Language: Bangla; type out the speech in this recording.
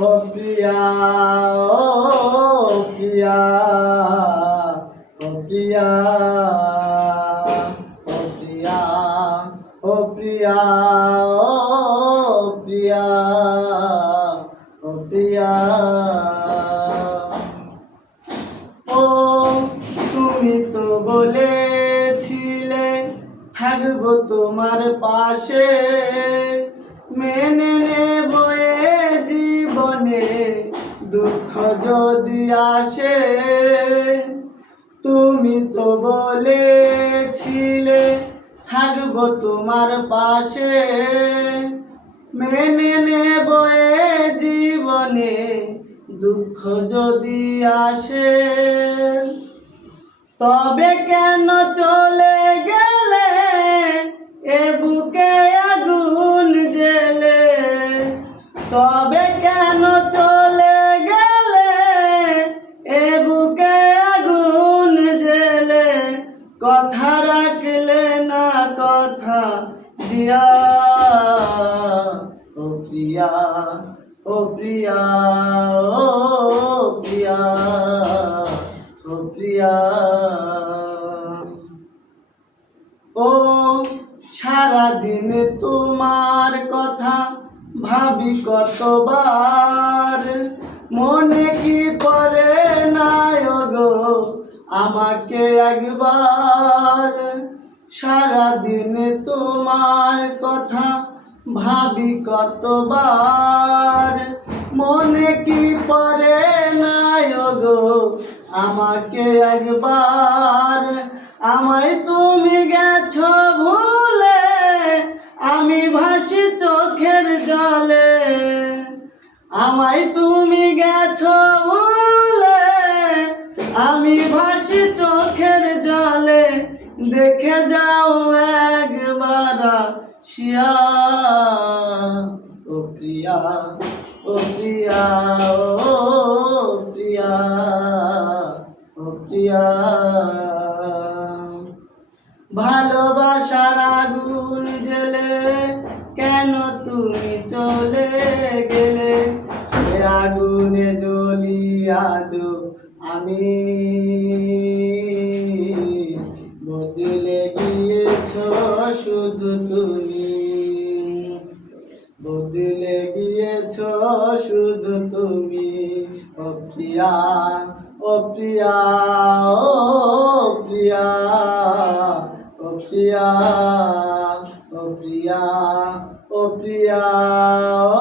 ও প্রিয়া ও প্রিয়া ও প্রিয়া ও প্রিয়া ও প্রিয়া ও প্রিয়া প্রিয়া ও, তুমি তো বলেছিলে থাকব তোমার পাশে, মেনে নেব এ জীবনে দুঃখ যদি আসে, তুমি তো বলেছিলে থাকব তোমার পাশে। মেনে নেব জীবনে দুঃখ যদি আসে, তবে কেন চলে গেলে এ বুকে আগুন জেলে তবে কথা রাখলে না কথা দিয়া। ও প্রিয়া ও প্রিয়া ও প্রিয়া ও প্রিয়া। ও সারাদিন তোমার কথা ভাবি কতবার। মনে কি গো আমাকে একবার সারাদিন তোমার কথা ভাবি কতবার। মনে কি পড়ে না গো? আমাকে একবার আমায় তুমি গেছো ভুলে, আমি ভাসি চোখের জলে। আমায় তুমি গেছো ভুলে আমি ভাসি চোখের জলে, দেখে যাও একবার শিয়া ও প্রিয়া ও প্রিয়া ও প্রিয়া ও প্রিয়া। ভালোবাসার আগুন জেলে কেন তুমি চলে গেলে? সে আগুনে জ্বলি আজ আমি বদলে গিয়েছ শুধু তুমি। বদলে গিয়েছ শুধু তুমি। ও প্রিয়া ও প্রিয়া ও প্রিয়া ও প্রিয়া ও প্রিয়া ও প্রিয়া, ও